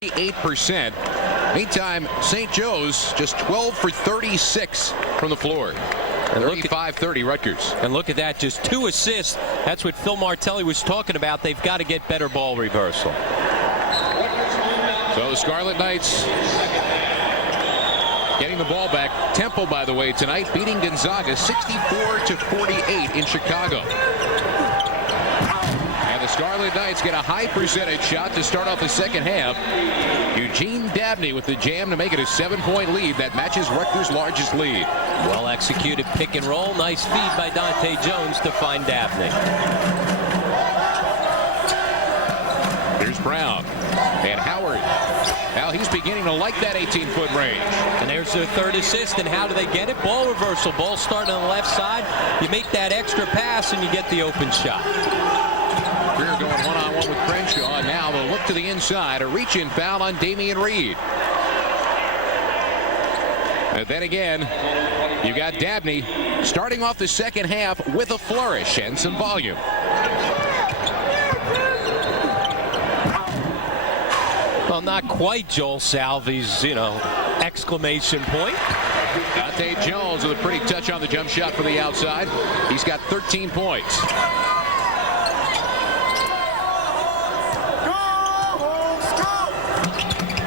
8%. Meantime, St. Joe's just 12 for 36 from the floor. 35-30 Rutgers. And look at that, just 2 assists. That's what Phil Martelli was talking about. They've got to get better ball reversal. So the Scarlet Knights getting the ball back. Temple, by the way, tonight beating Gonzaga 64-48 in Chicago. And the Scarlet Knights get a high percentage shot to start off the second half. Eugene Dabney with the jam to make it a 7-point lead. That matches Rutgers' largest lead. Well executed pick and roll. Nice feed by Dante Jones to find Dabney. Here's Brown and Howard. Now he's beginning to like that 18-foot range. And there's their third assist. And how do they get it? Ball reversal. Ball starting on the left side. You make that extra pass and you get the open shot. Greer going one-on-one with Crenshaw. Now they'll look to the inside. A reach-in foul on Damian Reed. And then again, you got Dabney starting off the second half with a flourish and some volume. Well, not quite Joel Salvi's, exclamation point. Dahntay Jones with a pretty touch on the jump shot from the outside. He's got 13 points.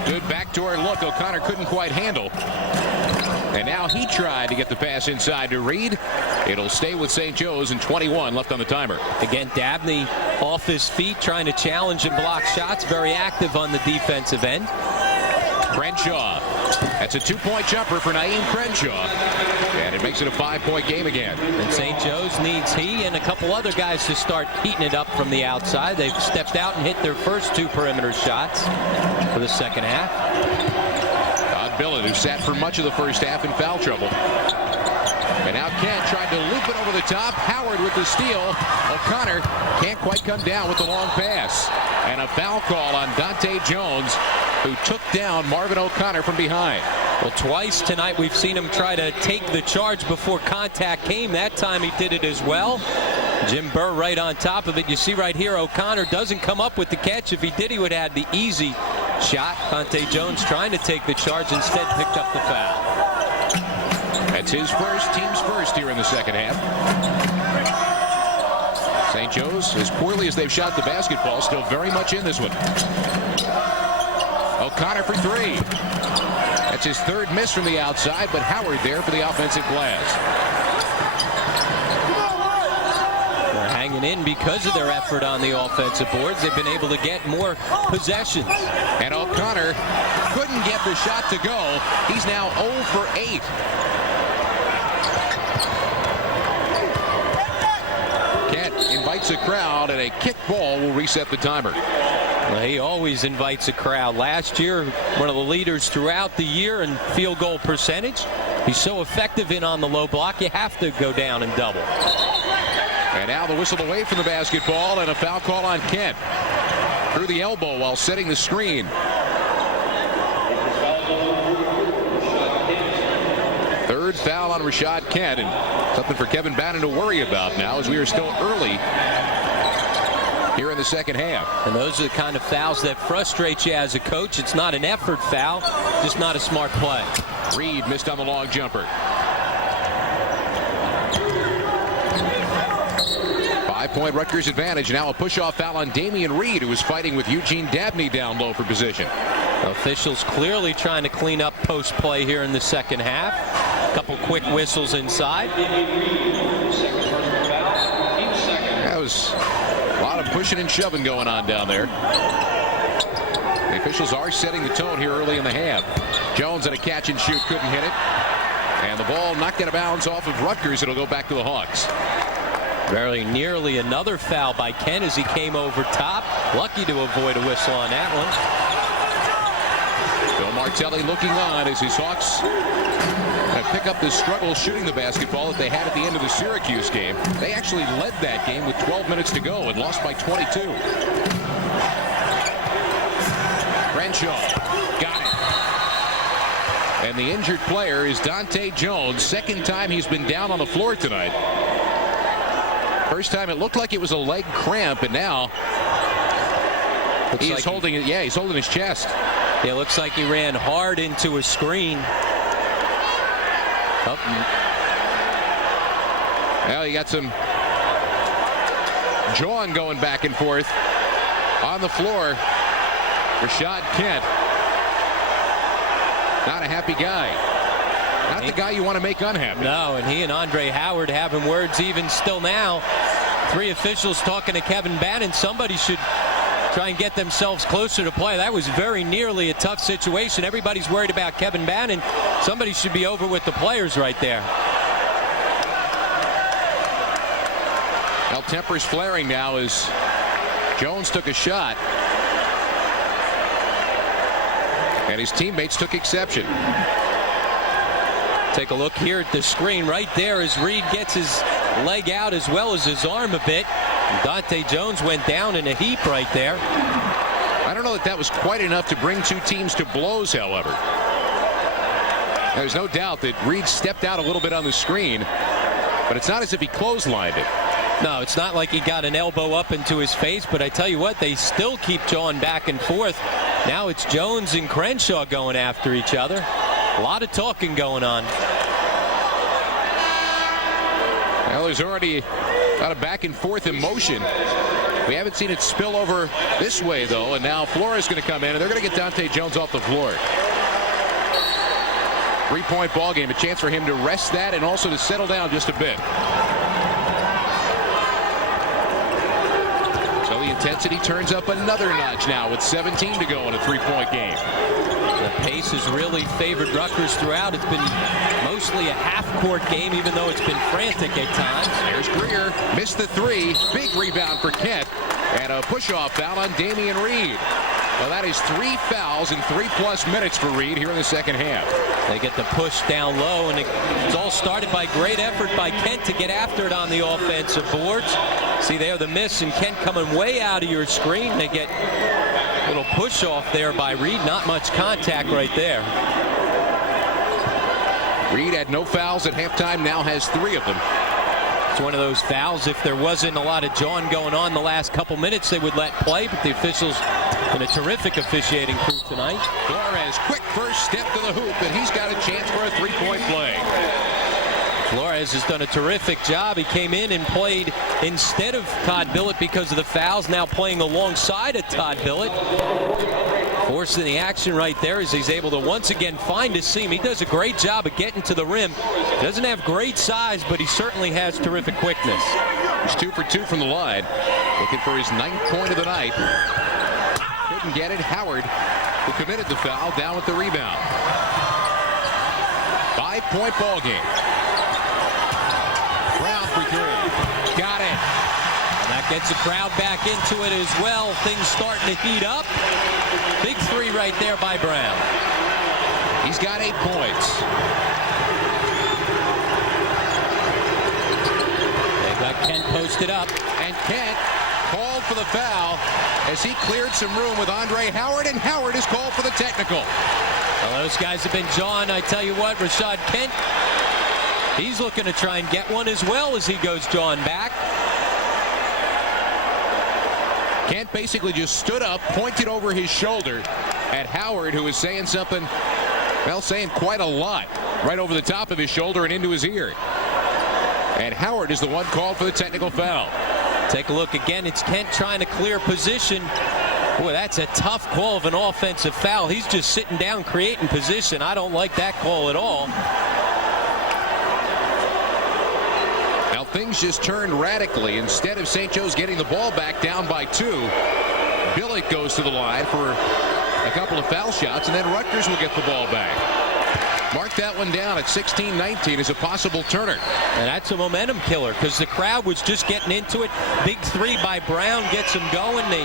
Good backdoor look. O'Connor couldn't quite handle. And now he tried to get the pass inside to Reed. It'll stay with St. Joe's and 21 left on the timer. Again, Dabney off his feet trying to challenge and block shots. Very active on the defensive end. Crenshaw. That's a 2-point jumper for Naeem Crenshaw. And it makes it a 5-point game again. And St. Joe's needs he and a couple other guys to start heating it up from the outside. They've stepped out and hit their first 2 perimeter shots for the second half. Billett, who sat for much of the first half in foul trouble. And now Kent tried to loop it over the top. Howard with the steal. O'Connor can't quite come down with the long pass. And a foul call on Dante Jones, who took down Marvin O'Connor from behind. Well, twice tonight we've seen him try to take the charge before contact came. That time he did it as well. Jim Burr right on top of it. You see right here, O'Connor doesn't come up with the catch. If he did, he would have had the easy shot. Dante Jones trying to take the charge, instead picked up the foul. That's his first, team's first here in the second half. St. Joe's, as poorly as they've shot the basketball, still very much in this one. O'Connor for 3. That's his third miss from the outside, but Howard there for the offensive glass. They're hanging in because of their effort on the offensive boards. They've been able to get more possessions. And O'Connor couldn't get the shot to go. He's now 0 for 8. Kent invites a crowd, and a kick ball will reset the timer. Well, he always invites a crowd. Last year, one of the leaders throughout the year in field goal percentage. He's so effective in on the low block, you have to go down and double. And now the whistle away from the basketball, and a foul call on Kent. Through the elbow while setting the screen. Third foul on Rashad Kent, and something for Kevin Bannon to worry about now, as we are still early here in the second half. And those are the kind of fouls that frustrate you as a coach. It's not an effort foul, just not a smart play. Reed missed on the long jumper. 5-point Rutgers advantage. Now a push-off foul on Damian Reed, who was fighting with Eugene Dabney down low for position. Officials clearly trying to clean up post play here in the second half. A couple quick whistles inside. That was a lot of pushing and shoving going on down there. The officials are setting the tone here early in the half. Jones at a catch and shoot, couldn't hit it. And the ball knocked out of bounds off of Rutgers. It'll go back to the Hawks. Very nearly another foul by Kent as he came over top. Lucky to avoid a whistle on that one. Bill Martelli looking on as his Hawks pick up the struggle shooting the basketball that they had at the end of the Syracuse game. They actually led that game with 12 minutes to go and lost by 22. Crenshaw got it. And the injured player is Dante Jones. Second time he's been down on the floor tonight. First time it looked like it was a leg cramp, and now he's holding it. Yeah, he's holding his chest. Yeah, looks like he ran hard into a screen. Oh. Well, you got some jawing going back and forth on the floor. Rashad Kent, not a happy guy. Not the guy you want to make unhappy. No, and he and Andre Howard having words even still now. 3 officials talking to Kevin Bannon. Somebody should try and get themselves closer to play. That was very nearly a tough situation. Everybody's worried about Kevin Bannon. Somebody should be over with the players right there. Well, tempers flaring now as Jones took a shot. And his teammates took exception. Take a look here at the screen right there as Reed gets his leg out as well as his arm a bit. Dahntay Jones went down in a heap right there. I don't know that was quite enough to bring 2 teams to blows, however. There's no doubt that Reed stepped out a little bit on the screen, but it's not as if he clotheslined it. No, it's not like he got an elbow up into his face, but I tell you what, they still keep jawing back and forth. Now it's Jones and Crenshaw going after each other. A lot of talking going on. Well, there's already a lot of back and forth emotion. We haven't seen it spill over this way, though, and now Flores is going to come in, and they're going to get Dahntay Jones off the floor. 3-point ball game, a chance for him to rest that and also to settle down just a bit. So the intensity turns up another notch now with 17 to go in a 3-point game. The pace has really favored Rutgers throughout. It's been mostly a half-court game, even though it's been frantic at times. There's Greer, missed the 3. Big rebound for Kent, and a push-off foul on Damian Reed. Well, that is 3 fouls in 3+ minutes for Reed here in the second half. They get the push down low, and it's all started by great effort by Kent to get after it on the offensive boards. See there the miss, and Kent coming way out of your screen. They get a little push off there by Reed. Not much contact right there. Reed had no fouls at halftime, now has 3 of them. It's one of those fouls. If there wasn't a lot of jawing going on the last couple minutes, they would let play, but the officials in a terrific officiating crew tonight. Flores, quick first step to the hoop, and he's got a chance for a 3-point play. Flores has done a terrific job. He came in and played instead of Todd Billett because of the fouls, now playing alongside of Todd Billett. Forcing the action right there as he's able to once again find his seam. He does a great job of getting to the rim. Doesn't have great size, but he certainly has terrific quickness. He's 2 for 2 from the line. Looking for his 9th point of the night. Couldn't get it. Howard, who committed the foul, down with the rebound. 5-point ball game. Brown for 3. Got it. And that gets the crowd back into it as well. Things starting to heat up. Big 3 right there by Brown. He's got 8 points. They've got Kent posted up. And Kent called for the foul as he cleared some room with Andre Howard, and Howard is called for the technical. Well, those guys have been jawing. I tell you what, Rashad Kent, he's looking to try and get one as well as he goes jawing back. Kent basically just stood up, pointed over his shoulder at Howard, who was saying something, well, saying quite a lot, right over the top of his shoulder and into his ear. And Howard is the one called for the technical foul. Take a look again. It's Kent trying to clear position. Boy, that's a tough call of an offensive foul. He's just sitting down, creating position. I don't like that call at all. Now things just turned radically. Instead of St. Joe's getting the ball back down by 2, Billett goes to the line for a couple of foul shots, and then Rutgers will get the ball back. Mark that one down at 16-19 as a possible turner. And that's a momentum killer because the crowd was just getting into it. Big 3 by Brown gets them going. They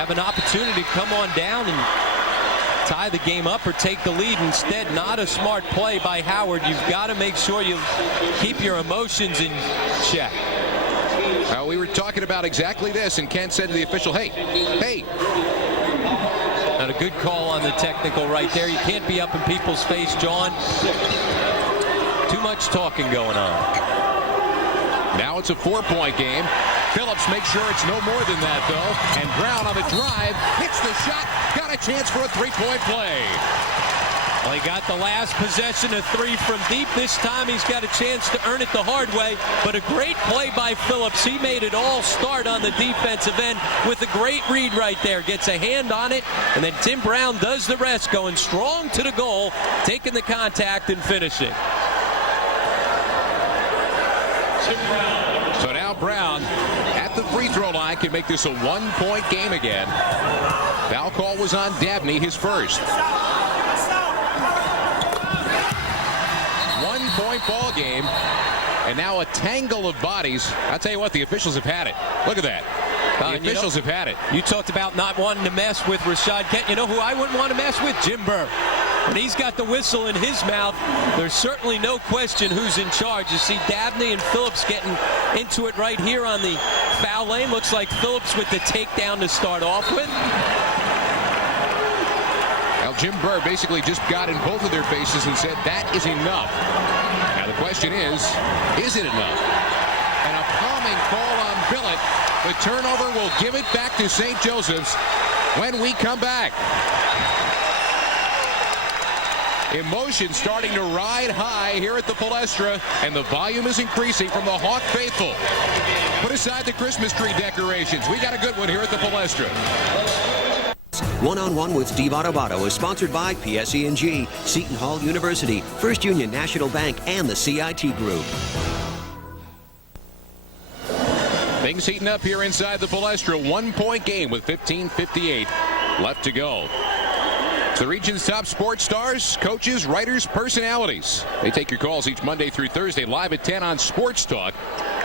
have an opportunity to come on down and tie the game up or take the lead. Instead, not a smart play by Howard. You've got to make sure you keep your emotions in check. Well, we were talking about exactly this, and Ken said to the official, hey. Not a good call on the technical right there. You can't be up in people's face, John. Too much talking going on. Now it's a 4-point game. Phillips makes sure it's no more than that, though. And Brown on the drive, hits the shot, got a chance for a three-point play. Well, he got the last possession, a three from deep. This time he's got a chance to earn it the hard way. But a great play by Phillips. He made it all start on the defensive end with a great read right there. Gets a hand on it, and then Tim Brown does the rest, going strong to the goal, taking the contact and finishing. So now Brown at the free throw line can make this a one-point game again. Foul call was on Dabney, his first. One-point ball game, and now a tangle of bodies. I'll tell you what, the officials have had it. Look at that. The officials have had it. You talked about not wanting to mess with Rashad Kent. You know who I wouldn't want to mess with? Jim Burr. When he's got the whistle in his mouth, there's certainly no question who's in charge. You see Dabney and Phillips getting into it right here on the foul lane. Looks like Phillips with the takedown to start off with. Well, Jim Burr basically just got in both of their faces and said that is enough. Now the question is it enough? And a palming call on Billett. The turnover will give it back to St. Joseph's when we come back. Emotion starting to ride high here at the Palestra, and the volume is increasing from the Hawk faithful. Put aside the Christmas tree decorations. We got a good one here at the Palestra. One-on-One with Steve Autobotto is sponsored by PSE&G, Seton Hall University, First Union National Bank, and the CIT Group. Things heating up here inside the Palestra. One-point game with 15:58 left to go. It's the region's top sports stars, coaches, writers, personalities. They take your calls each Monday through Thursday live at 10 on Sports Talk.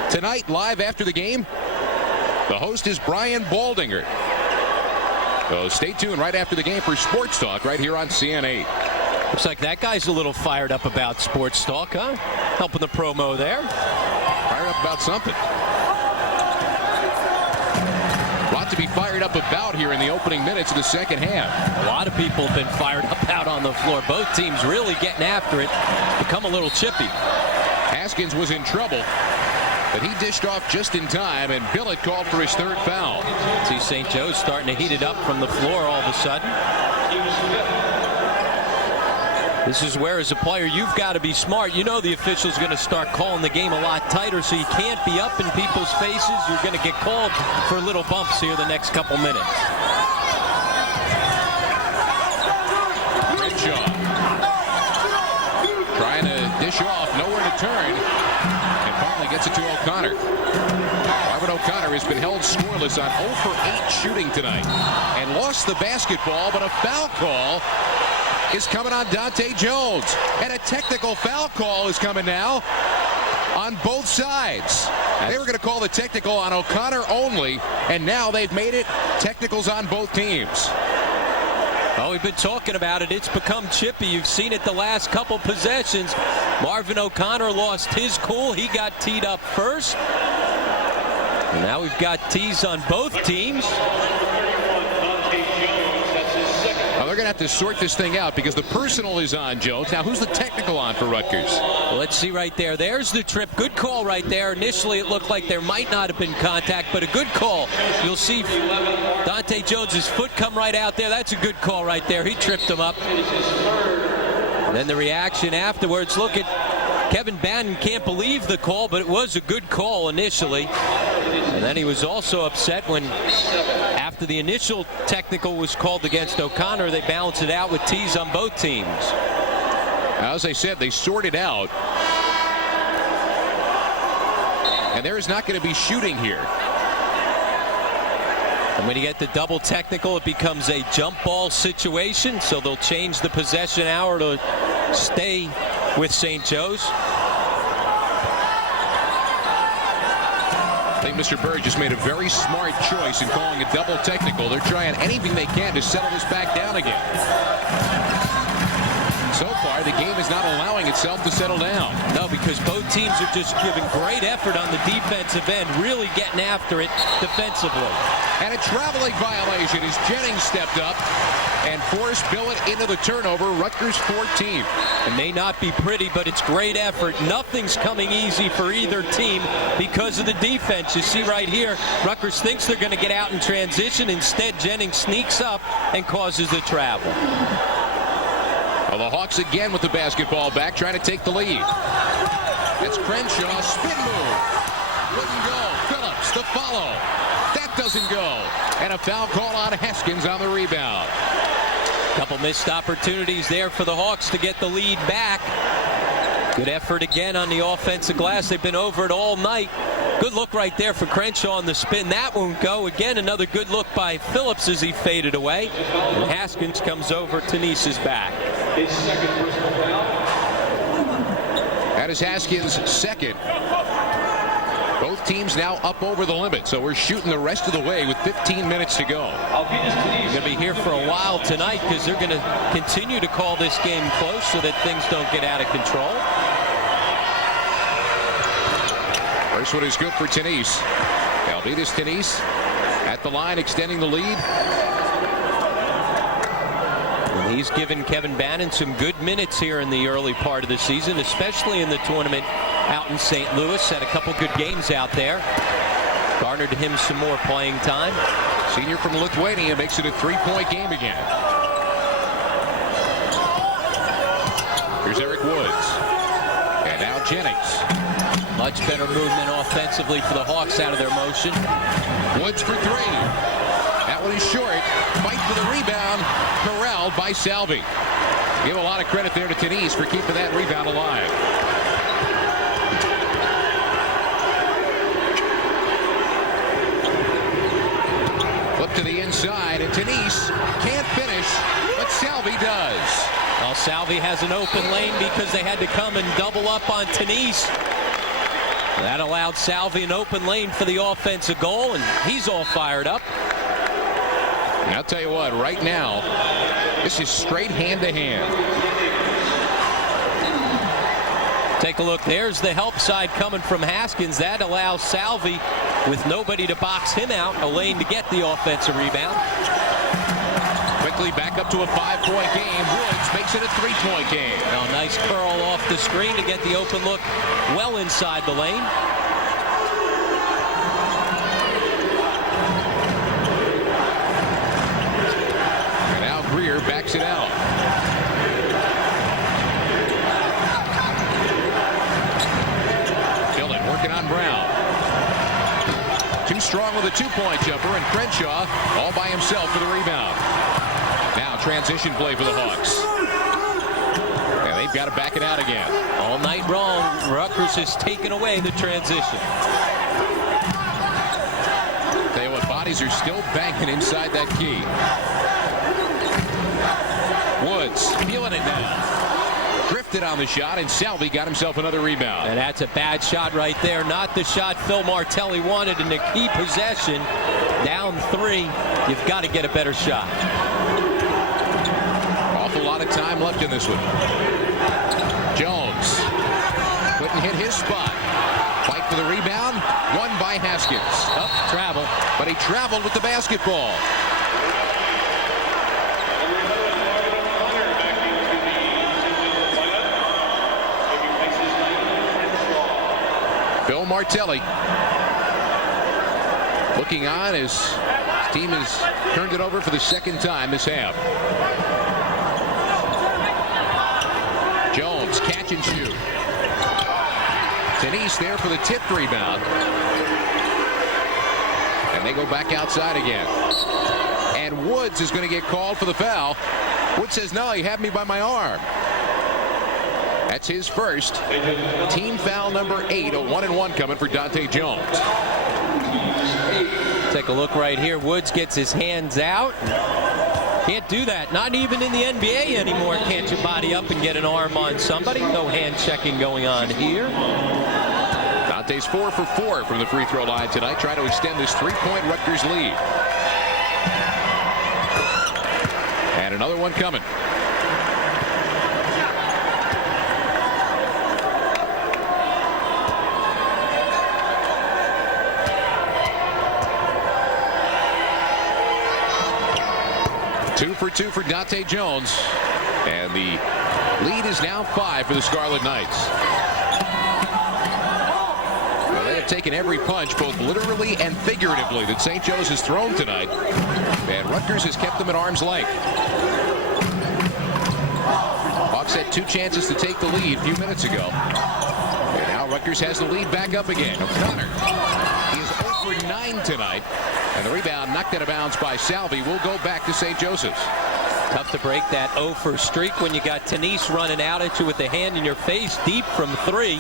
Tonight, live after the game, the host is Brian Baldinger. So stay tuned right after the game for Sports Talk right here on CN8. Looks like that guy's a little fired up about Sports Talk, huh? Helping the promo there. Fired up about something. A lot to be fired up about here in the opening minutes of the second half. A lot of people have been fired up out on the floor. Both teams really getting after it. Become a little chippy. Haskins was in trouble, but he dished off just in time, and Billett called for his third foul. See St. Joe's starting to heat it up from the floor all of a sudden. This is where, as a player, you've got to be smart. You know the official's going to start calling the game a lot tighter, so you can't be up in people's faces. You're going to get called for little bumps here the next couple minutes. Renshaw trying to dish off, nowhere to turn, and finally gets it to O'Connor. Marvin O'Connor has been held scoreless on 0 for 8 shooting tonight and lost the basketball, but a foul call is coming on Dahntay Jones, and a technical foul call is coming now on both sides. They were going to call the technical on O'Connor only, and now they've made it technicals on both teams. Well, we've been talking about it. It's become chippy. You've seen it the last couple possessions. Marvin O'Connor lost his cool. He got teed up first. And now we've got tees on both teams. Well, they're going to have to sort this thing out because the personal is on Jones. Now, who's the technical on for Rutgers? Well, let's see right there. There's the trip. Good call right there. Initially, it looked like there might not have been contact, but a good call. You'll see Dante Jones' foot come right out there. That's a good call right there. He tripped him up. And then the reaction afterwards. Look at Kevin Bannon. Can't believe the call, but it was a good call initially. And then he was also upset when, after the initial technical was called against O'Connor, they balanced it out with tees on both teams. As I said, they sorted out. And there is not going to be shooting here. And when you get the double technical, it becomes a jump ball situation. So they'll change the possession hour to stay with St. Joe's. I think Mr. Bird just made a very smart choice in calling a double technical. They're trying anything they can to settle this back down again. so far, the game is not allowing itself to settle down. No, because both teams are just giving great effort on the defensive end, really getting after it defensively. And a traveling violation as Jennings stepped up and forced Billett into the turnover. Rutgers 14. It may not be pretty, but it's great effort. Nothing's coming easy for either team because of the defense. You see right here, Rutgers thinks they're going to get out in transition. Instead, Jennings sneaks up and causes the travel. Well, the Hawks again with the basketball back, trying to take the lead. That's Crenshaw, spin move. Wouldn't go. Phillips, the follow. That doesn't go. And a foul call on Haskins on the rebound. Couple missed opportunities there for the Hawks to get the lead back. Good effort again on the offensive glass. They've been over it all night. Good look right there for Crenshaw on the spin. That won't go. Again, another good look by Phillips as he faded away. And Haskins comes over to Nice's back. That is Haskins' second. Both teams now up over the limit, so we're shooting the rest of the way with 15 minutes to go. Going to be here for a while tonight because they're going to continue to call this game close so that things don't get out of control. First one is good for Tenise. Alvidas Tenise at the line, extending the lead. And he's given Kevin Bannon some good minutes here in the early part of the season, especially in the tournament out in St. Louis. Had a couple good games out there. Garnered him some more playing time. Senior from Lithuania makes it a three-point game again. Here's Eric Woods. And now Jennings. Much better movement offensively for the Hawks out of their motion. Woods for three. That one is short. Fight for the rebound. Corralled by Salvi. Give a lot of credit there to Tenise for keeping that rebound alive. Flip to the inside, and Tenise can't finish, but Salvi does. Well, Salvi has an open lane because they had to come and double up on Tenise. That allowed Salvi an open lane for the offensive goal, and he's all fired up. And I'll tell you what, right now, this is straight hand-to-hand. Take a look. There's the help side coming from Haskins. That allows Salvi, with nobody to box him out, a lane to get the offensive rebound. Quickly back up to a 5-point game. Woods makes it a 3-point game. Now, nice curl off the screen to get the open look well inside the lane. And now Greer backs it out. Dillon working on Brown. Too strong with a 2-point jumper, and Crenshaw all by himself for the rebound. Now transition play for the Hawks. And they've got to back it out again. All night long, Rutgers has taken away the transition. Tell you what, bodies are still banging inside that key. Woods feeling it now. Drifted on the shot, and Salvi got himself another rebound. And that's a bad shot right there. Not the shot Phil Martelli wanted in the key possession. Down 3. You've got to get a better shot. Awful lot of time left in this one. Jones couldn't hit his spot. Fight for the rebound. Won by Haskins. Oh, travel. But he traveled with the basketball. Phil Martelli looking on as his team has turned it over for the second time this half. Jones catch and shoot. Tenise there for the tipped rebound. And they go back outside again. And Woods is going to get called for the foul. Woods says, no, he had me by my arm. That's his first. Team foul number 8, a 1-and-1 coming for Dante Jones. Take a look right here. Woods gets his hands out. Can't do that. Not even in the NBA anymore. Can't you body up and get an arm on somebody? No hand checking going on here. Dante's 4 for 4 from the free throw line tonight, trying to extend this 3-point Rutgers lead. And another one coming. 2 for 2 for Dahntay Jones. And the lead is now 5 for the Scarlet Knights. Well, they have taken every punch, both literally and figuratively, that St. Joe's has thrown tonight. And Rutgers has kept them at arm's length. Hawks had 2 chances to take the lead a few minutes ago. And now Rutgers has the lead back up again. O'Connor, he is 0 for 9 tonight. And the rebound knocked out of bounds by Salvi will go back to St. Joseph's. Tough to break that 0 for streak when you got Tenise running out at you with the hand in your face deep from 3.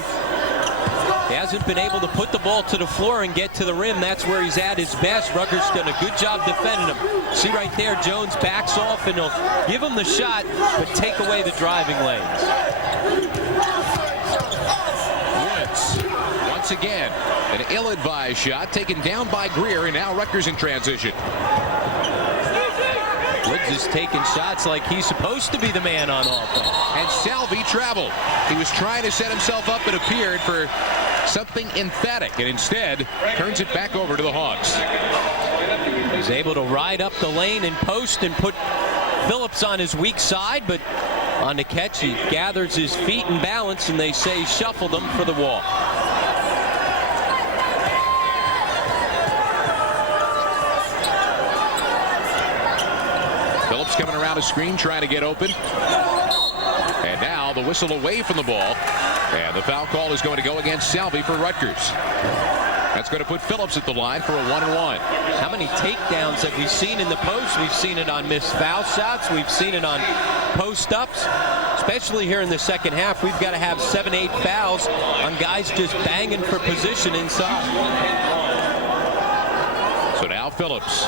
He hasn't been able to put the ball to the floor and get to the rim. That's where he's at his best. Rutgers done a good job defending him. See right there, Jones backs off and he'll give him the shot, but take away the driving lanes. Woods, once again, an ill-advised shot taken down by Greer, and now Rutgers in transition. Woods is taking shots like he's supposed to be the man on offense. And Salvi traveled. He was trying to set himself up, it appeared, for something emphatic, and instead turns it back over to the Hawks. He's able to ride up the lane and post and put Phillips on his weak side, but on the catch he gathers his feet and balance, and they say shuffled him for the walk. Phillips coming around a screen trying to get open. And now the whistle away from the ball. And the foul call is going to go against Salvi for Rutgers. That's going to put Phillips at the line for a 1-and-1. How many takedowns have we seen in the post? We've seen it on missed foul shots. We've seen it on post-ups. Especially here in the second half, we've got to have 7-8 fouls on guys just banging for position inside. So now Phillips.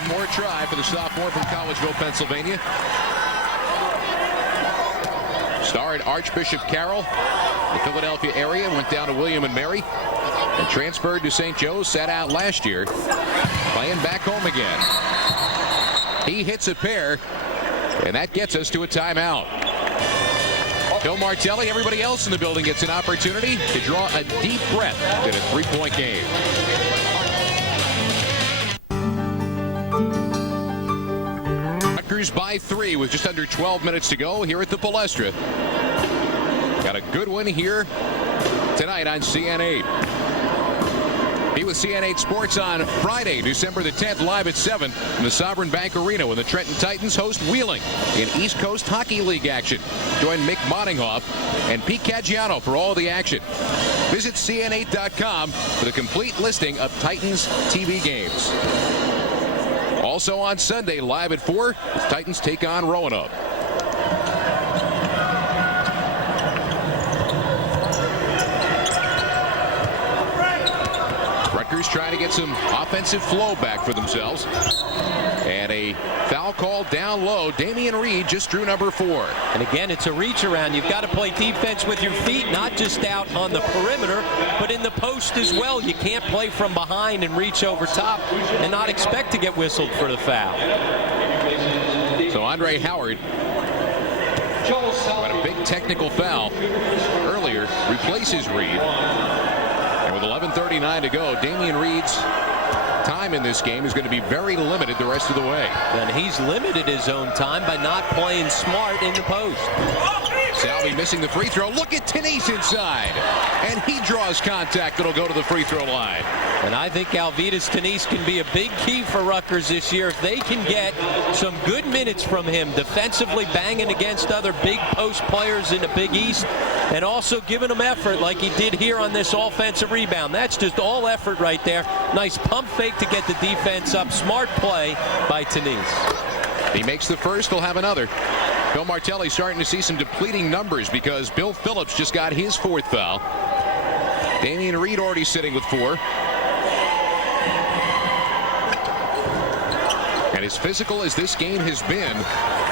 One more try for the sophomore from Collegeville, Pennsylvania. Star at Archbishop Carroll, the Philadelphia area, went down to William and Mary and transferred to St. Joe's, sat out last year, playing back home again. He hits a pair, and that gets us to a timeout. Bill Martelli, everybody else in the building gets an opportunity to draw a deep breath in a 3-point game. Rutgers by 3 with just under 12 minutes to go here at the Palestra. Got a good one here tonight on CN8. Be with CN8 Sports on Friday, December the 10th, live at 7 in the Sovereign Bank Arena when the Trenton Titans host Wheeling in East Coast Hockey League action. Join Mick Moddinghoff and Pete Caggiano for all the action. Visit CN8.com for the complete listing of Titans TV games. Also on Sunday, live at 4, the Titans take on Roanoke. Rutgers trying to get some offensive flow back for themselves. And a foul call down low. Damian Reed just drew number 4. And again, it's a reach around. You've got to play defense with your feet, not just out on the perimeter, but in the post as well. You can't play from behind and reach over top and not expect to get whistled for the foul. So Andre Howard, got a big technical foul earlier, replaces Reed. And with 11:39 to go, Damian Reed's time in this game is going to be very limited the rest of the way. And he's limited his own time by not playing smart in the post. Salvi missing the free throw. Look at Tenise inside. And he draws contact that'll go to the free throw line. And I think Alvidas Tenise can be a big key for Rutgers this year if they can get some good minutes from him, defensively banging against other big post players in the Big East, and also giving them effort like he did here on this offensive rebound. That's just all effort right there. Nice pump fake to get the defense up. Smart play by Tenise. He makes the first, he'll have another. Bill Martelli starting to see some depleting numbers because Bill Phillips just got his 4th foul. Damian Reed already sitting with 4. And as physical as this game has been,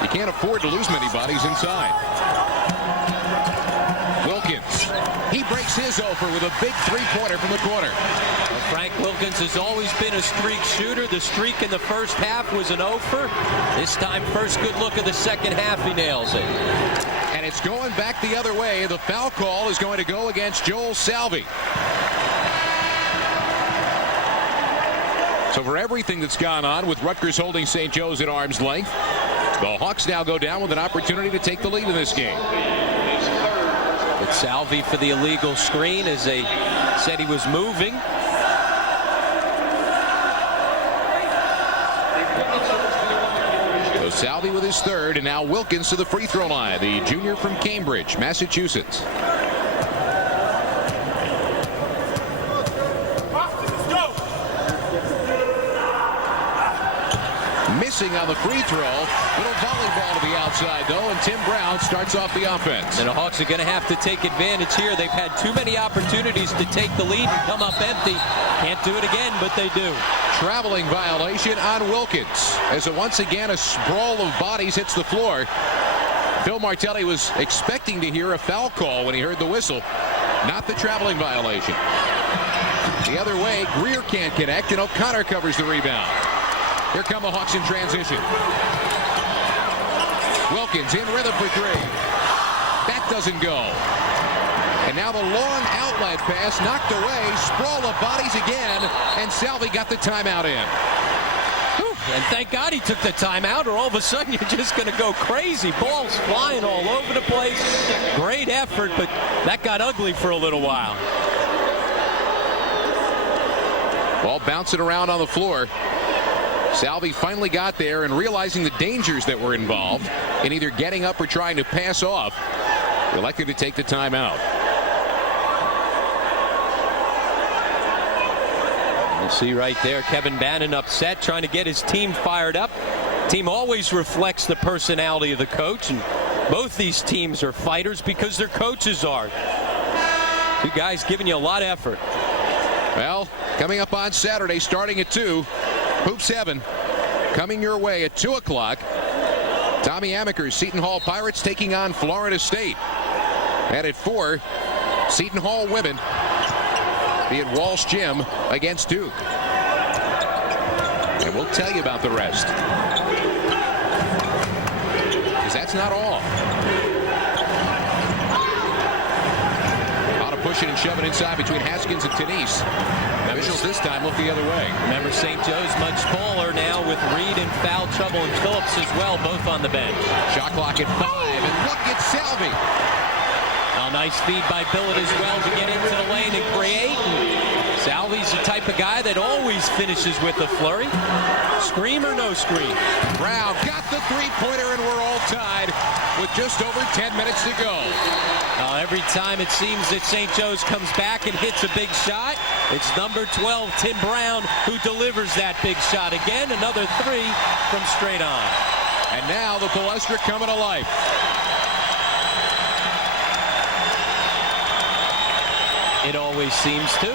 you can't afford to lose many bodies inside. Wilkins, he breaks his over with a big 3-pointer from the corner. Frank Wilkins has always been a streak shooter. The streak in the first half was an over. This time, first good look of the second half, he nails it. And it's going back the other way. The foul call is going to go against Joel Salvi. So for everything that's gone on with Rutgers holding St. Joe's at arm's length, the Hawks now go down with an opportunity to take the lead in this game. But Salvi for the illegal screen as they said he was moving. So Salvi with his third, and now Wilkins to the free throw line, the junior from Cambridge, Massachusetts. Missing on the free throw. Little volleyball to the outside, though, and Tim Brown starts off the offense. And the Hawks are going to have to take advantage here. They've had too many opportunities to take the lead and come up empty. Can't do it again, but they do. Traveling violation on Wilkins as once again a sprawl of bodies hits the floor. Phil Martelli was expecting to hear a foul call when he heard the whistle. Not the traveling violation. The other way, Greer can't connect, and O'Connor covers the rebound. Here come the Hawks in transition. Wilkins in rhythm for three. That doesn't go. And now the long outlet pass knocked away. Sprawl of bodies again, and Salvi got the timeout in. And thank God he took the timeout, or all of a sudden you're just going to go crazy. Balls flying all over the place. Great effort, but that got ugly for a little while. Ball bouncing around on the floor. Salvi finally got there, and realizing the dangers that were involved in either getting up or trying to pass off, elected to take the timeout. You see right there Kevin Bannon upset, trying to get his team fired up. Team always reflects the personality of the coach, and both these teams are fighters because their coaches are. You guys giving you a lot of effort. Well, coming up on Saturday, starting at 2, Hoops Heaven coming your way at 2 o'clock. Tommy Amaker's Seton Hall Pirates taking on Florida State. And at 4, Seton Hall women be at Walsh Gym against Duke. And we'll tell you about the rest, because that's not all. A lot of pushing and shoving inside between Haskins and Tenise. Officials this time look the other way. Remember, St. Joe's much smaller now with Reed in foul trouble and Phillips as well, both on the bench. Shot clock at 5, and look at Salvi. Nice feed by Billett as well to get into the lane and create. Salvi's the type of guy that always finishes with a flurry. Scream or no scream. Brown got the three-pointer, and we're all tied with just over 10 minutes to go. Every time it seems that St. Joe's comes back and hits a big shot, it's number 12, Tim Brown, who delivers that big shot. Again, another 3 from straight on. And now the Palestra coming to life. It always seems to.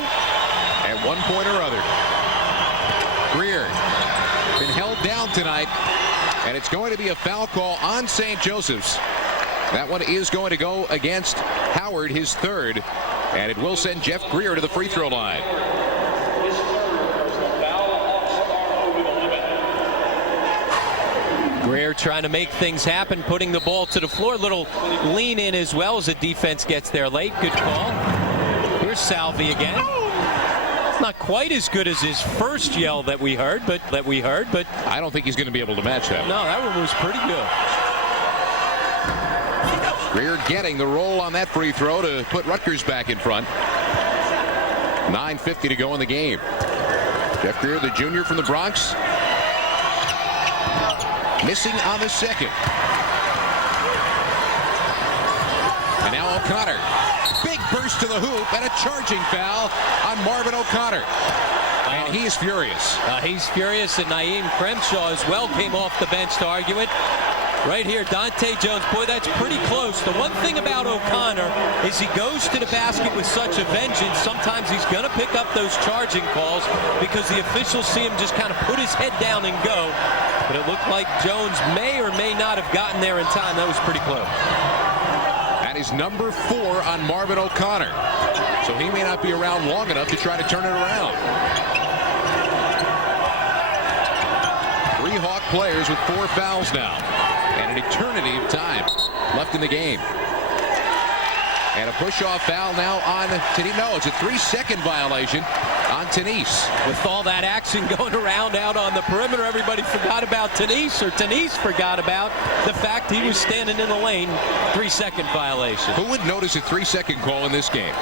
At one point or other. Greer been held down tonight, and it's going to be a foul call on St. Joseph's. That one is going to go against Howard, his third, and it will send Jeff Greer to the free throw line. Greer trying to make things happen, putting the ball to the floor. Little lean in as well as the defense gets there late. Good call. Here's Salvi again. Not quite as good as his first yell that we heard, but I don't think he's going to be able to match that. No, that one was pretty good. Greer getting the roll on that free throw to put Rutgers back in front. 9:50 to go in the game. Jeff Greer, the junior from the Bronx, missing on the second. And now O'Connor. Big burst to the hoop and a charging foul on Marvin O'Connor. And he is furious. He's furious, and Naeem Crenshaw as well came off the bench to argue it. Right here, Dante Jones. Boy, that's pretty close. The one thing about O'Connor is he goes to the basket with such a vengeance. Sometimes he's going to pick up those charging calls because the officials see him just kind of put his head down and go. But it looked like Jones may or may not have gotten there in time. That was pretty close. That is number 4 on Marvin O'Connor. So he may not be around long enough to try to turn it around. 3 Hawk players with 4 fouls now. And an eternity of time left in the game. And a push-off foul now on Tenise. No, it's a 3-second violation on Tenise. With all that action going around out on the perimeter, everybody forgot about Tenise, or Tenise forgot about the fact he was standing in the lane. 3-second violation. Who would notice a 3-second call in this game?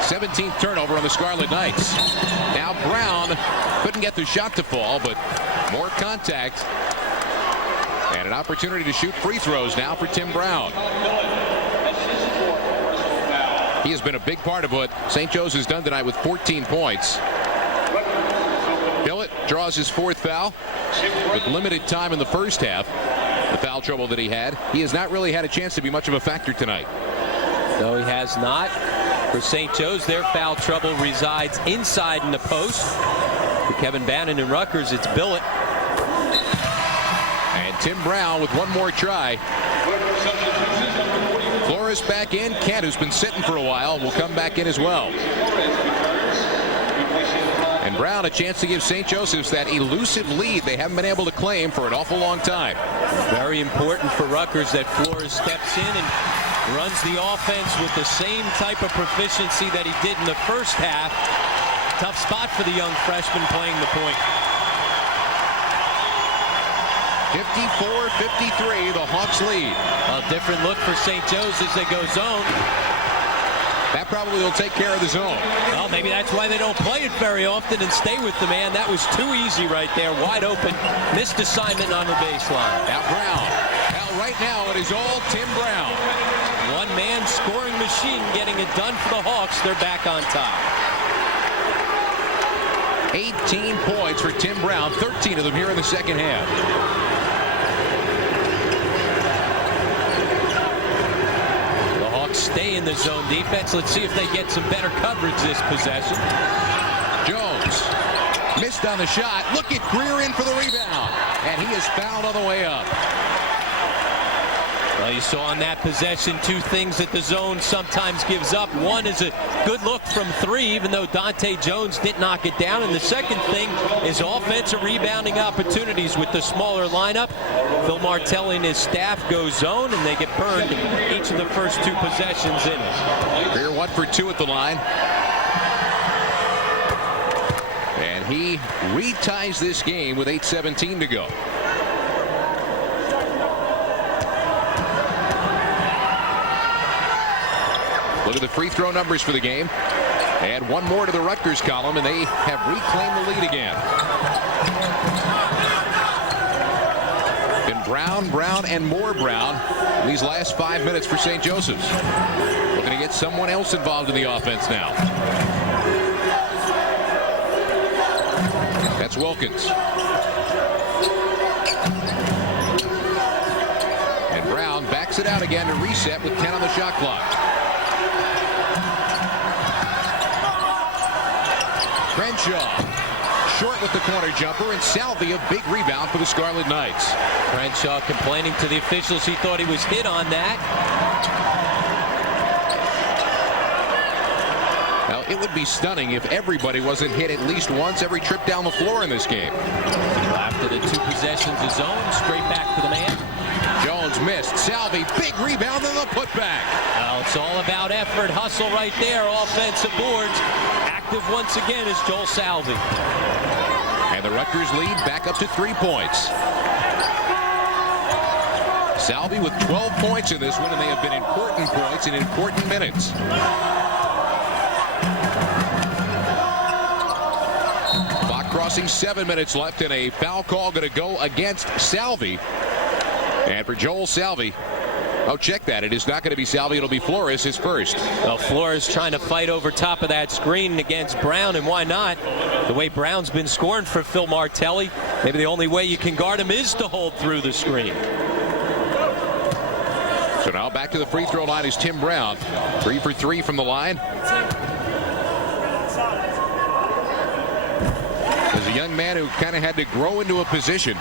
17th turnover on the Scarlet Knights. Now Brown couldn't get the shot to fall, but more contact. And an opportunity to shoot free throws now for Tim Brown. He has been a big part of what St. Joe's has done tonight with 14 points. Billett draws his 4th foul with limited time in the first half. The foul trouble that he had. He has not really had a chance to be much of a factor tonight. No, he has not. For St. Joe's, their foul trouble resides inside in the post. For Kevin Bannon and Rutgers, it's Billett. And Tim Brown with one more try. Flores back in. Kent, who's been sitting for a while, will come back in as well. And Brown a chance to give St. Joseph's that elusive lead they haven't been able to claim for an awful long time. Very important for Rutgers that Flores steps in and runs the offense with the same type of proficiency that he did in the first half. Tough spot for the young freshman playing the point. 54-53, the Hawks lead. A different look for St. Joe's as they go zone. That probably will take care of the zone. Well, maybe that's why they don't play it very often and stay with the man. That was too easy right there. Wide open. Missed assignment on the baseline. Now Brown. Now right now it is all Tim Brown. One-man scoring machine getting it done for the Hawks. They're back on top. 18 points for Tim Brown. 13 of them here in the second half. Stay in the zone defense. Let's see if they get some better coverage this possession. Jones missed on the shot. Look at Greer in for the rebound. And he is fouled on the way up. Well, you saw on that possession two things that the zone sometimes gives up. One is a good look from 3, even though Dahntay Jones didn't knock it down. And the second thing is offensive rebounding opportunities with the smaller lineup. Phil Martelli and his staff go zone, and they get burned each of the first 2 possessions in it. Greer 1 for 2 at the line. And he reties this game with 8:17 to go. Look at the free throw numbers for the game. Add one more to the Rutgers column, and they have reclaimed the lead again. Been Brown, and more Brown in these last 5 minutes for St. Joseph's. Looking to get someone else involved in the offense now. That's Wilkins. And Brown backs it out again to reset with 10 on the shot clock. Crenshaw short with the corner jumper, and Salvi a big rebound for the Scarlet Knights. Crenshaw complaining to the officials he thought he was hit on that. Now it would be stunning if everybody wasn't hit at least once every trip down the floor in this game. After the 2 possessions of zone, straight back to the man. Jones missed. Salvi, big rebound and the putback. Well, it's all about effort, hustle right there, offensive boards. Active once again is Joel Salvi. And the Rutgers lead back up to 3 points. Salvi with 12 points in this one, and they have been important points in important minutes. Clock crossing, 7 minutes left, and a foul call going to go against Salvi. And for Joel Salvi, oh, check that. It is not going to be Salvi. It'll be Flores, his first. Well, Flores trying to fight over top of that screen against Brown, and why not? The way Brown's been scoring for Phil Martelli, maybe the only way you can guard him is to hold through the screen. So now back to the free throw line is Tim Brown. 3 for 3 from the line. As a young man who kind of had to grow into a position.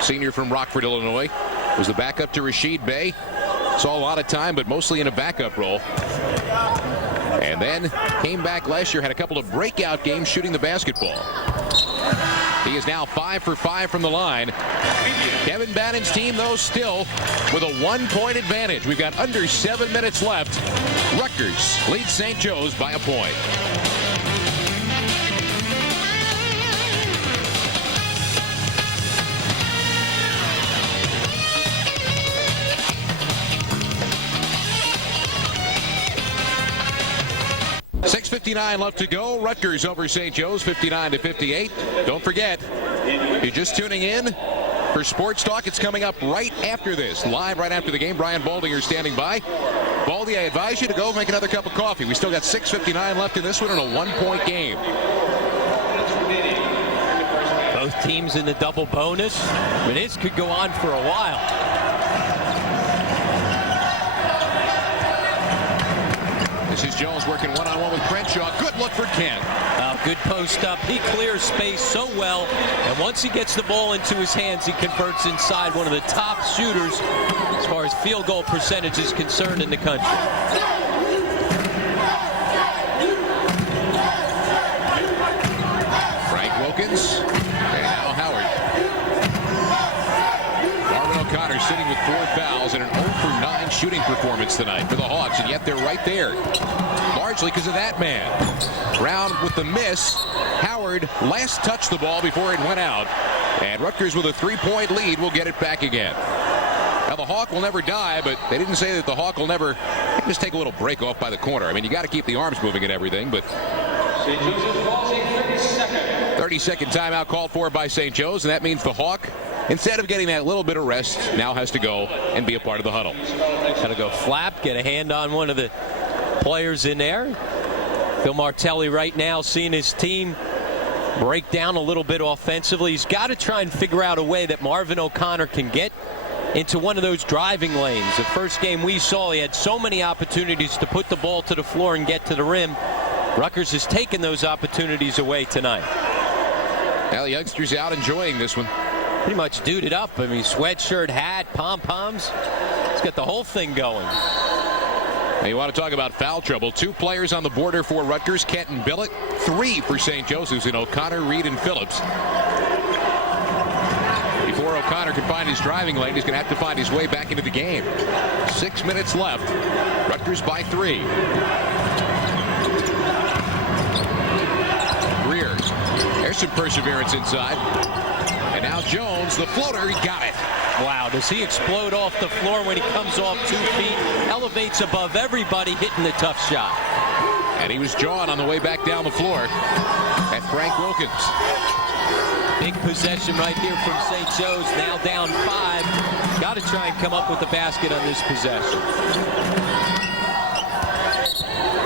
Senior from Rockford, Illinois. Was the backup to Rashid Bey. Saw a lot of time, but mostly in a backup role. And then came back last year, had a couple of breakout games shooting the basketball. He is now 5 for 5 from the line. Kevin Bannon's team, though, still with a 1-point advantage. We've got under 7 minutes left. Rutgers leads St. Joe's by a point. 6:59 left to go. Rutgers over St. Joe's, 59-58. Don't forget, if you're just tuning in for Sports Talk, it's coming up right after this. Live right after the game. Brian Baldinger standing by. Baldy, I advise you to go make another cup of coffee. We still got 6:59 left in this one in a one-point game. Both teams in the double bonus. I mean, this could go on for a while. This is Jones working one-on-one with Crenshaw. Good look for Kent. Good post up. He clears space so well. And once he gets the ball into his hands, he converts inside. One of the top shooters as far as field goal percentage is concerned in the country. Frank Wilkins. And now Howard. Marvin O'Connor sitting with 4 fouls and an 0 for 9 shooting performance tonight for the Hawks, and yet they're right there. Largely because of that man. Brown with the miss. Howard last touched the ball before it went out. And Rutgers with a 3-point lead will get it back again. Now the Hawk will never die, but they didn't say that the Hawk will never just take a little break off by the corner. I mean, you got to keep the arms moving and everything, but 30-second timeout called for by St. Joe's, and that means the Hawk, instead of getting that little bit of rest, now has to go and be a part of the huddle. Got to go flap, get a hand on one of the players in there. Phil Martelli right now seeing his team break down a little bit offensively. He's got to try and figure out a way that Marvin O'Connor can get into one of those driving lanes. The first game we saw, he had so many opportunities to put the ball to the floor and get to the rim. Rutgers has taken those opportunities away tonight. Now the youngsters out enjoying this one. Pretty much duded up. I mean, sweatshirt, hat, pom-poms. He's got the whole thing going. Now you want to talk about foul trouble. 2 players on the border for Rutgers, Kent and Billett. 3 for St. Joseph's in O'Connor, Reed, and Phillips. Before O'Connor can find his driving lane, he's going to have to find his way back into the game. 6 minutes left. Rutgers by 3. Greer. There's some perseverance inside. And now Jones, the floater, he got it. Wow, does he explode off the floor when he comes off 2 feet, elevates above everybody, hitting the tough shot. And he was jawing on the way back down the floor at Frank Wilkins. Big possession right here from St. Joe's, now down 5. Got to try and come up with the basket on this possession.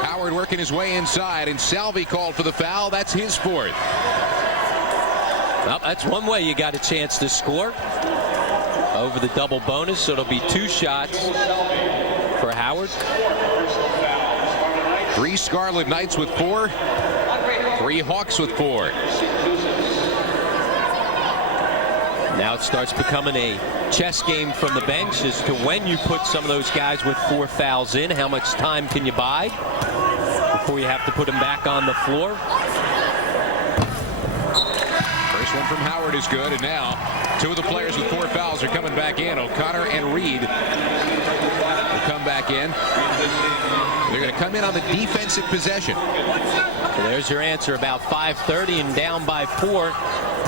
Howard working his way inside, and Salvi called for the foul. That's his 4th. Well, that's one way you got a chance to score over the double bonus, so it'll be 2 shots for Howard. 3 Scarlet Knights with 4. 3 Hawks with 4. Now it starts becoming a chess game from the bench as to when you put some of those guys with 4 fouls in. How much time can you buy before you have to put them back on the floor? First one from Howard is good, and now 2 of the players with 4 fouls are coming back in. O'Connor and Reed will come back in. They're going to come in on the defensive possession. So there's your answer. About 5:30 and down by 4.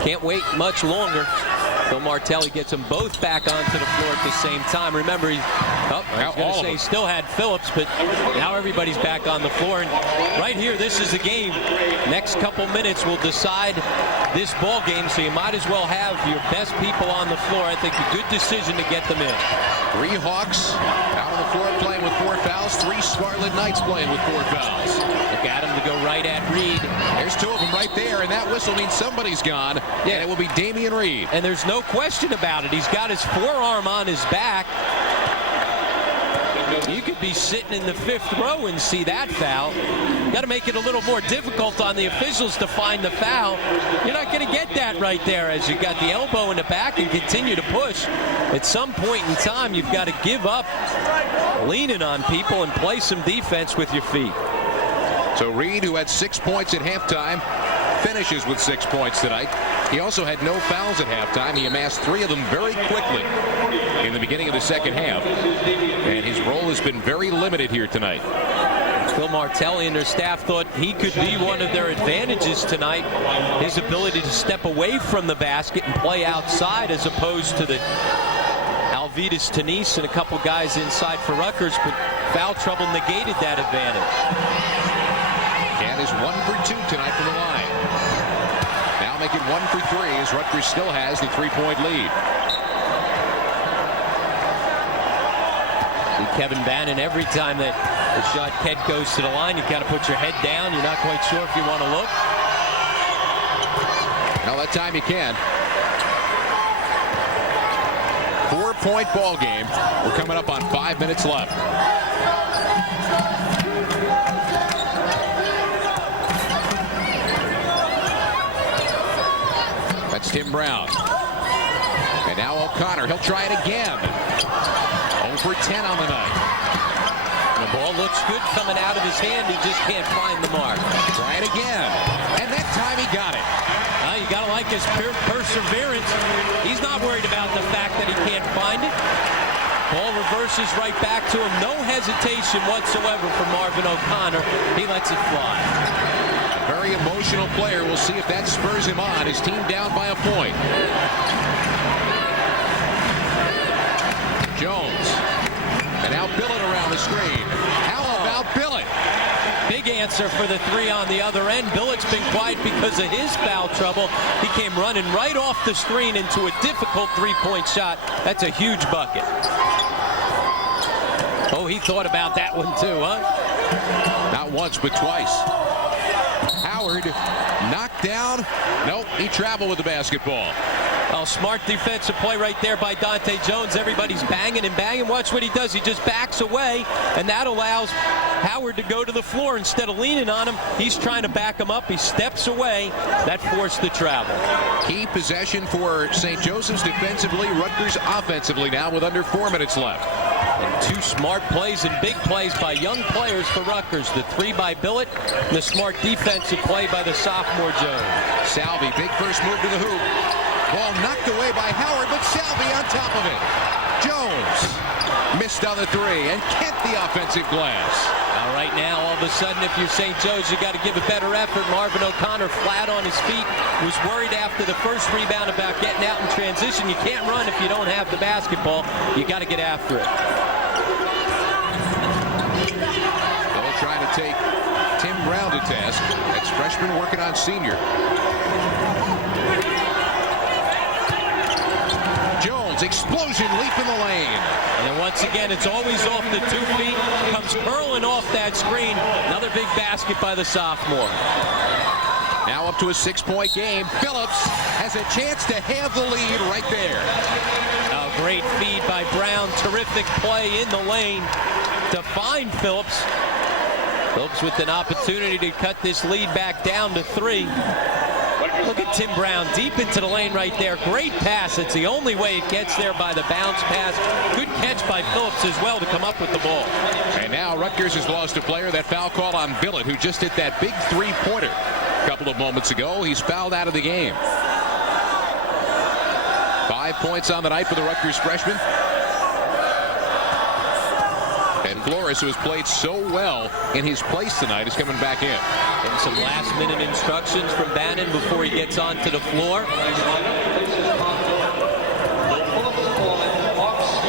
Can't wait much longer. Phil Martelli gets them both back onto the floor at the same time. Remember, I was going to say he still had Phillips, but now everybody's back on the floor. And right here, this is the game. Next couple minutes will decide this ball game, so you might as well have your best people on the floor. I think a good decision to get them in. 3 Hawks out on the floor playing with 4 fouls. 3 Scarlet Knights playing with 4 fouls. Look at him to go right at Reed. There's 2 of them right there, and that whistle means somebody's gone. Yeah, and it will be Damian Reed. And there's no question about it. He's got his forearm on his back. You could be sitting in the 5th row and see that foul. Got to make it a little more difficult on the officials to find the foul. You're not going to get that right there as you got the elbow in the back and continue to push. At some point in time, you've got to give up leaning on people and play some defense with your feet. So Reed, who had 6 points at halftime, finishes with 6 points tonight. He also had no fouls at halftime. He amassed 3 of them very quickly in the beginning of the second half. And his role has been very limited here tonight. Phil Martelli and their staff thought he could be one of their advantages tonight. His ability to step away from the basket and play outside as opposed to the Alvidas Tanis and a couple guys inside for Rutgers, but foul trouble negated that advantage. Cat is 1 for 2 tonight from the line. Now making 1 for 3 as Rutgers still has the 3-point lead. See Kevin Bannon, every time that the shot Ked goes to the line, you got to put your head down. You're not quite sure if you want to look. Now that time you can. 4-point ball game. We're coming up on 5 minutes left. That's Tim Brown. And now O'Connor. He'll try it again. 0 for 10 on the night. The ball looks good coming out of his hand. He just can't find the mark. Try it again. And that time he got it. Well, you got to like his perseverance. He's not worried about the fact that he can't find it. Ball reverses right back to him. No hesitation whatsoever from Marvin O'Connor. He lets it fly. A very emotional player. We'll see if that spurs him on. His team down by a point. Jones. And now Billett around the screen. How about Billett? Big answer for the 3 on the other end. Billett's been quiet because of his foul trouble. He came running right off the screen into a difficult 3-point shot. That's a huge bucket. Oh, he thought about that one too, huh? Not once, but twice. Howard knocked down. Nope, he traveled with the basketball. Oh, smart defensive play right there by Dante Jones. Everybody's banging and banging. Watch what he does. He just backs away, and that allows Howard to go to the floor instead of leaning on him. He's trying to back him up. He steps away. That forced the travel. Key possession for St. Joseph's defensively. Rutgers offensively now with under 4 minutes left. And 2 smart plays and big plays by young players for Rutgers. The 3 by Billett and the smart defensive play by the sophomore Jones. Salvi, big first move to the hoop. Ball knocked away by Howard, but Salvi on top of it. Jones missed on the 3, and Kent the offensive glass. Now, right now, all of a sudden, if you're St. Joe's, you got to give a better effort. Marvin O'Connor flat on his feet. Was worried after the first rebound about getting out in transition. You can't run if you don't have the basketball. You got to get after it. They'll try to take Tim Brown to task. That's freshman working on senior. Jones, explosion leap in the lane. And then once again, it's always off the 2 feet. Comes curling off that screen. Another big basket by the sophomore. Now up to a 6-point game. Phillips has a chance to have the lead right there. A great feed by Brown. Terrific play in the lane to find Phillips. Phillips with an opportunity to cut this lead back down to 3. Look at Tim Brown deep into the lane right there. Great pass. It's the only way it gets there by the bounce pass. Good catch by Phillips as well to come up with the ball. And now Rutgers has lost a player. That foul call on Billett, who just hit that big 3-pointer a couple of moments ago. He's fouled out of the game. 5 points on the night for the Rutgers freshman. And Flores, who has played so well in his place tonight, is coming back in. And some last-minute instructions from Bannon before he gets onto the floor.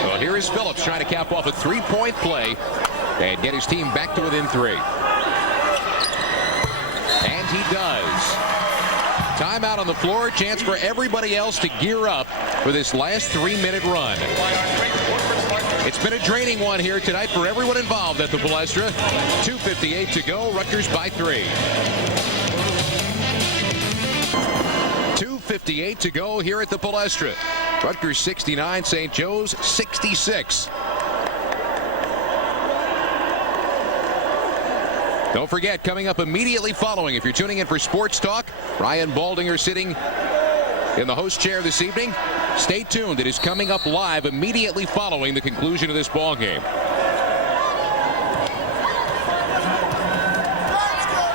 Well, here is Phillips trying to cap off a 3-point play and get his team back to within 3. And he does. Timeout on the floor. Chance for everybody else to gear up for this last 3-minute run. It's been a draining one here tonight for everyone involved at the Palestra. 2:58 to go. Rutgers by 3. 2:58 to go here at the Palestra. Rutgers 69, St. Joe's 66. Don't forget, coming up immediately following, if you're tuning in for Sports Talk, Ryan Baldinger sitting in the host chair this evening. Stay tuned. It is coming up live immediately following the conclusion of this ball game.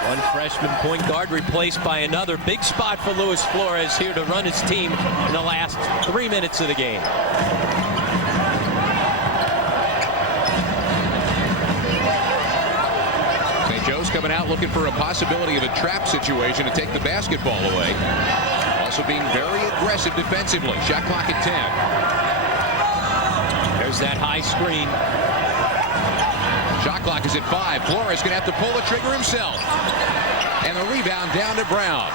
One freshman point guard replaced by another. Big spot for Luis Flores here to run his team in the last 3 minutes of the game. St. Joe's coming out looking for a possibility of a trap situation to take the basketball away. Also being very aggressive defensively. Shot clock at 10. There's that high screen. Shot clock is at 5. Flores going to have to pull the trigger himself. And the rebound down to Brown.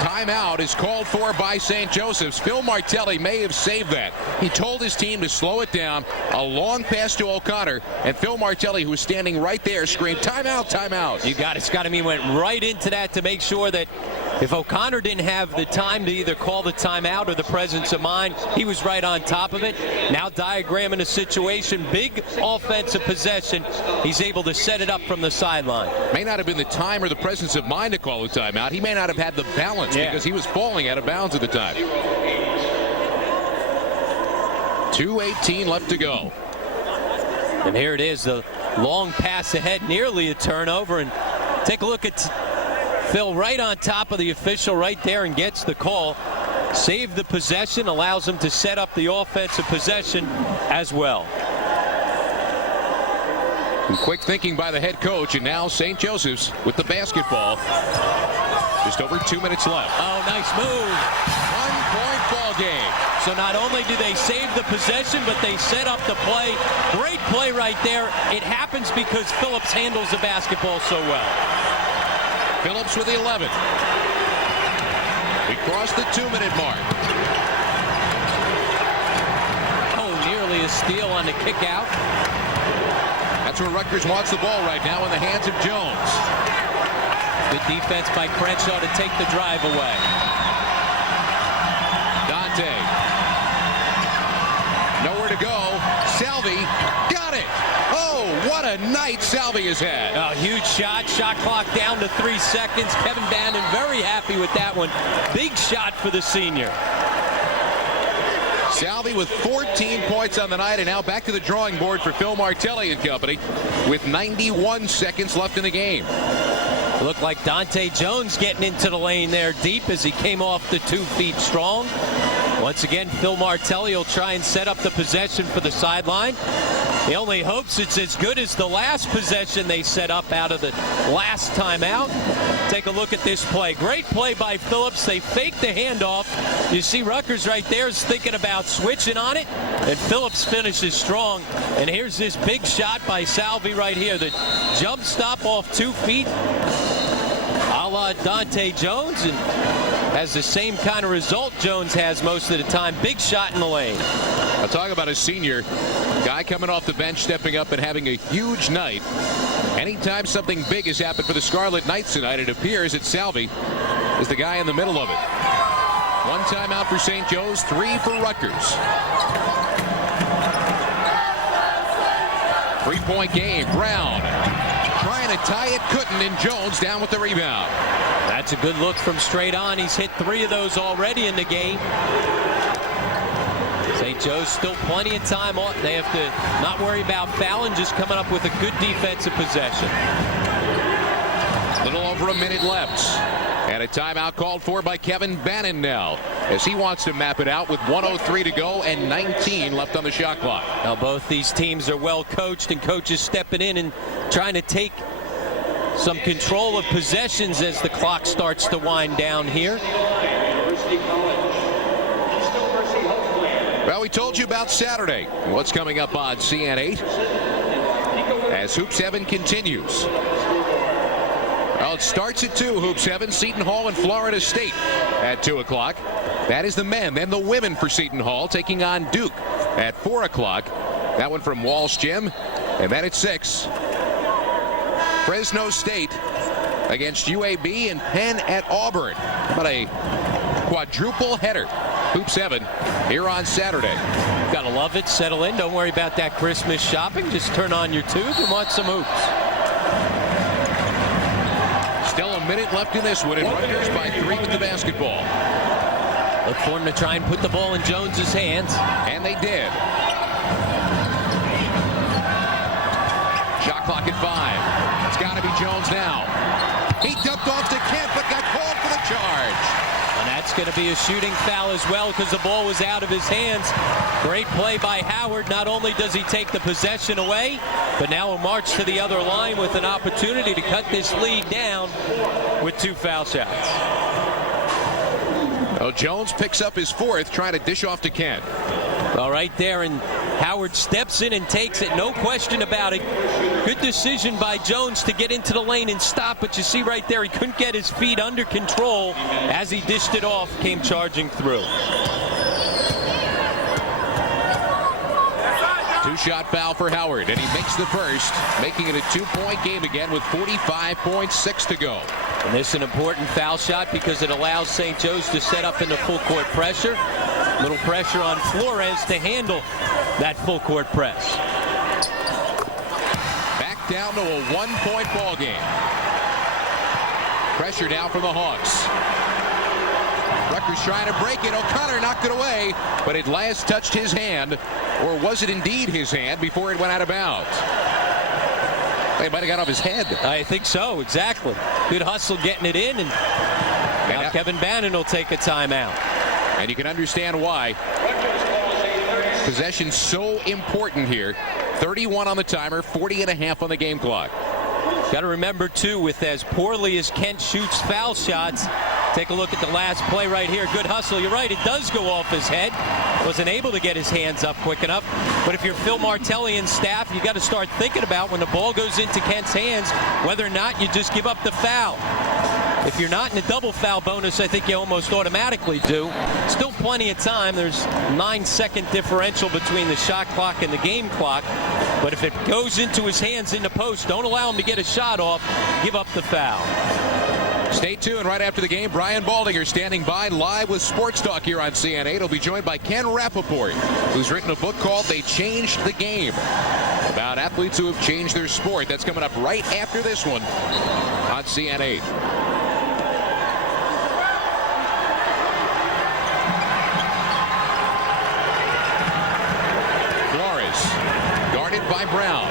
Timeout is called for by St. Joseph's. Phil Martelli may have saved that. He told his team to slow it down. A long pass to O'Connor, and Phil Martelli, who was standing right there, screamed, timeout, timeout. You got it, Scott. I mean, went right into that to make sure that if O'Connor didn't have the time to either call the timeout or the presence of mind, he was right on top of it. Now diagramming a situation, big offensive possession. He's able to set it up from the sideline. May not have been the time or the presence of mind to call the timeout. He may not have had the balance because he was falling out of bounds at the time. 2:18 left to go. And here it is, the long pass ahead, nearly a turnover. And take a look at Phil right on top of the official right there and gets the call. Saved the possession, allows him to set up the offensive possession as well. And quick thinking by the head coach, and now St. Joseph's with the basketball. Just over 2 minutes left. Oh, nice move. 1-point ball game. So not only do they save the possession, but they set up the play. Great play right there. It happens because Phillips handles the basketball so well. Phillips with the 11th. We crossed the 2-minute mark. Oh, nearly a steal on the kick out. That's where Rutgers wants the ball right now in the hands of Jones. Good defense by Crenshaw to take the drive away. Dante. Nowhere to go. Salvi got it. Oh, what a night Salvi has had. A huge shot. Shot clock down to 3 seconds. Kevin Bannon very happy with that one. Big shot for the senior. Salvi with 14 points on the night, and now back to the drawing board for Phil Martelli and company with 91 seconds left in the game. Looked like Dante Jones getting into the lane there deep as he came off the 2 feet strong. Once again, Phil Martelli will try and set up the possession for the sideline. He only hopes it's as good as the last possession they set up out of the last timeout. Take a look at this play. Great play by Phillips. They fake the handoff. You see Rutgers right there is thinking about switching on it, and Phillips finishes strong. And here's this big shot by Salvi right here. The jump stop off 2 feet, a la Dante Jones, and has the same kind of result Jones has most of the time. Big shot in the lane. I'll talk about a senior guy coming off the bench, stepping up and having a huge night. Anytime something big has happened for the Scarlet Knights tonight, it appears that Salvi is the guy in the middle of it. 1 timeout for St. Joe's, 3 for Rutgers. 3-point game. Brown trying to tie it, couldn't, and Jones down with the rebound. That's a good look from straight on. He's hit 3 of those already in the game. St. Joe's still plenty of time off. They have to not worry about fouling, just coming up with a good defensive possession. A little over a minute left. And a timeout called for by Kevin Bannon now, as he wants to map it out with 1:03 to go and 19 left on the shot clock. Now both these teams are well coached, and coaches stepping in and trying to take some control of possessions as the clock starts to wind down here. Well, we told you about Saturday. What's coming up on CN8 as Hoop 7 continues. Well, it starts at 2, Hoop 7, Seton Hall and Florida State at 2 o'clock. That is the men. Then the women for Seton Hall taking on Duke at 4 o'clock. That one from Walsh Gym. And then at 6, Fresno State against UAB and Penn at Auburn. But a quadruple header. Hoop 7 here on Saturday. Gotta love it. Settle in. Don't worry about that Christmas shopping. Just turn on your tube and watch some hoops. Still a minute left in this one, and Rutgers by 3 with the basketball. Look for him to try and put the ball in Jones's hands. And they did. Shot clock at 5. It's got to be Jones now. He dumped off to Kent, but got called for the charge. And that's going to be a shooting foul as well because the ball was out of his hands. Great play by Howard. Not only does he take the possession away, but now he'll march to the other line with an opportunity to cut this lead down with 2 foul shots. Well, Jones picks up his 4th, trying to dish off to Kent. Well, right there, and Howard steps in and takes it, no question about it. Good decision by Jones to get into the lane and stop, but you see right there he couldn't get his feet under control as he dished it off, came charging through. Two-shot foul for Howard, and he makes the first, making it a 2-point game again with 45.6 to go. And this is an important foul shot because it allows St. Joe's to set up into full court pressure. Little pressure on Flores to handle that full court press. Back down to a 1-point ball game. Pressure now from the Hawks. Rutgers trying to break it. O'Connor knocked it away, but it last touched his hand, or was it indeed his hand before it went out of bounds? They might have got off his head. I think so, exactly. Good hustle getting it in, and now Kevin Bannon will take a timeout. And you can understand why. Possession so important here. 31 on the timer, 40.5 on the game clock. Got to remember, too, with as poorly as Kent shoots foul shots, take a look at the last play right here. Good hustle. You're right, it does go off his head. Wasn't able to get his hands up quick enough. But if you're Phil Martelli and staff, you got to start thinking about when the ball goes into Kent's hands, whether or not you just give up the foul. If you're not in a double foul bonus, I think you almost automatically do. Still plenty of time. There's 9-second differential between the shot clock and the game clock. But if it goes into his hands in the post, don't allow him to get a shot off. Give up the foul. Stay tuned. Right after the game, Brian Baldinger standing by live with Sports Talk here on CN8. He'll be joined by Ken Rappaport, who's written a book called They Changed the Game, about athletes who have changed their sport. That's coming up right after this one on CN8. Flores, guarded by Brown.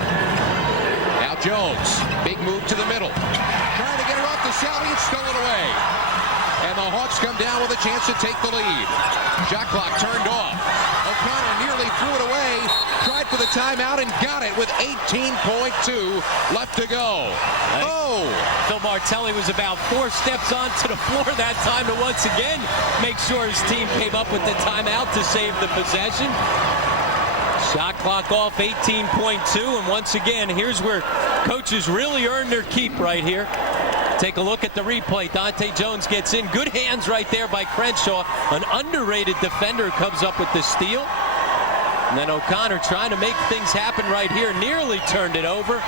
Now Jones, big move to the middle. Trying to get it off to Salvi, it's stolen away. And the Hawks come down with a chance to take the lead. Shot clock turned off. O'Connor nearly threw it away. Tried for the timeout and got it with 18.2 left to go. Oh! Phil Martelli was about 4 steps onto the floor that time to once again make sure his team came up with the timeout to save the possession. Shot clock off, 18.2, and once again, here's where coaches really earn their keep right here. Take a look at the replay. Dante Jones gets in. Good hands right there by Crenshaw. An underrated defender comes up with the steal. And then O'Connor trying to make things happen right here. Nearly turned it over,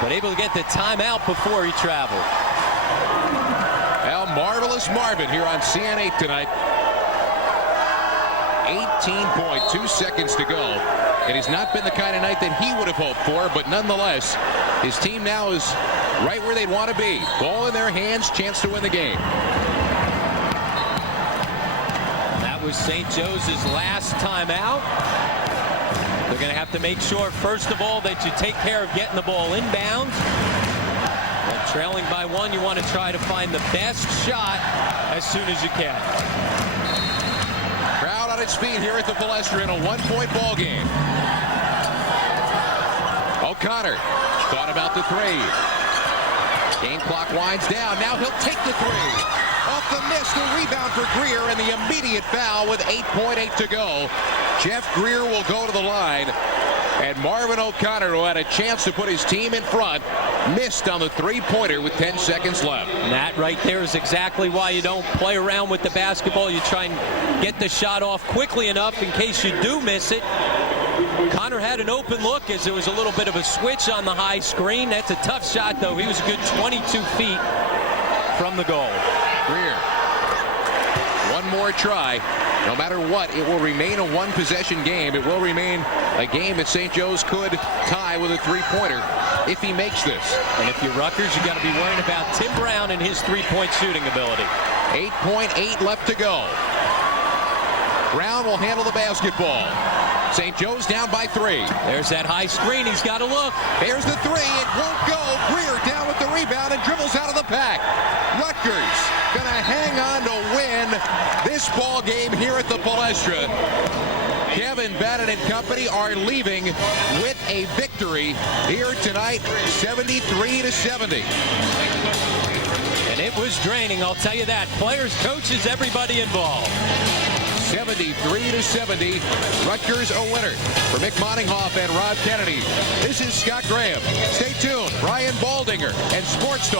but able to get the timeout before he traveled. Well, marvelous Marvin here on CN8 tonight. 18.2 seconds to go. It has not been the kind of night that he would have hoped for, but nonetheless, his team now is right where they'd want to be. Ball in their hands, chance to win the game. That was St. Joe's last timeout. They're going to have to make sure, first of all, that you take care of getting the ball inbounds. Well, trailing by 1, you want to try to find the best shot as soon as you can. Crowd on its feet here at the Palestra in a 1-point ball game. O'Connor thought about the 3. Game clock winds down. Now he'll take the 3. Off the miss, the rebound for Greer, and the immediate foul with 8.8 to go. Jeff Greer will go to the line. And Marvin O'Connor, who had a chance to put his team in front, missed on the 3-pointer with 10 seconds left. And that right there is exactly why you don't play around with the basketball. You try and get the shot off quickly enough in case you do miss it. Connor had an open look as there was a little bit of a switch on the high screen. That's a tough shot, though. He was a good 22 feet from the goal. Greer, one more try. No matter what, it will remain a 1-possession game. It will remain a game that St. Joe's could tie with a 3-pointer if he makes this. And if you're Rutgers, you got to be worrying about Tim Brown and his 3-point shooting ability. 8.8 left to go. Brown will handle the basketball. St. Joe's down by 3. There's that high screen. He's got to look. There's the 3. It won't go. Greer down with the rebound and dribbles out of the pack. Rutgers going to hang on to win this ball game here at the Palestra. Kevin Bannon and company are leaving with a victory here tonight, 73-70. And it was draining, I'll tell you that. Players, coaches, everybody involved. 73-70. Rutgers a winner. For Mick Moninghoff and Rob Kennedy, this is Scott Graham. Stay tuned. Brian Baldinger and Sports Talk.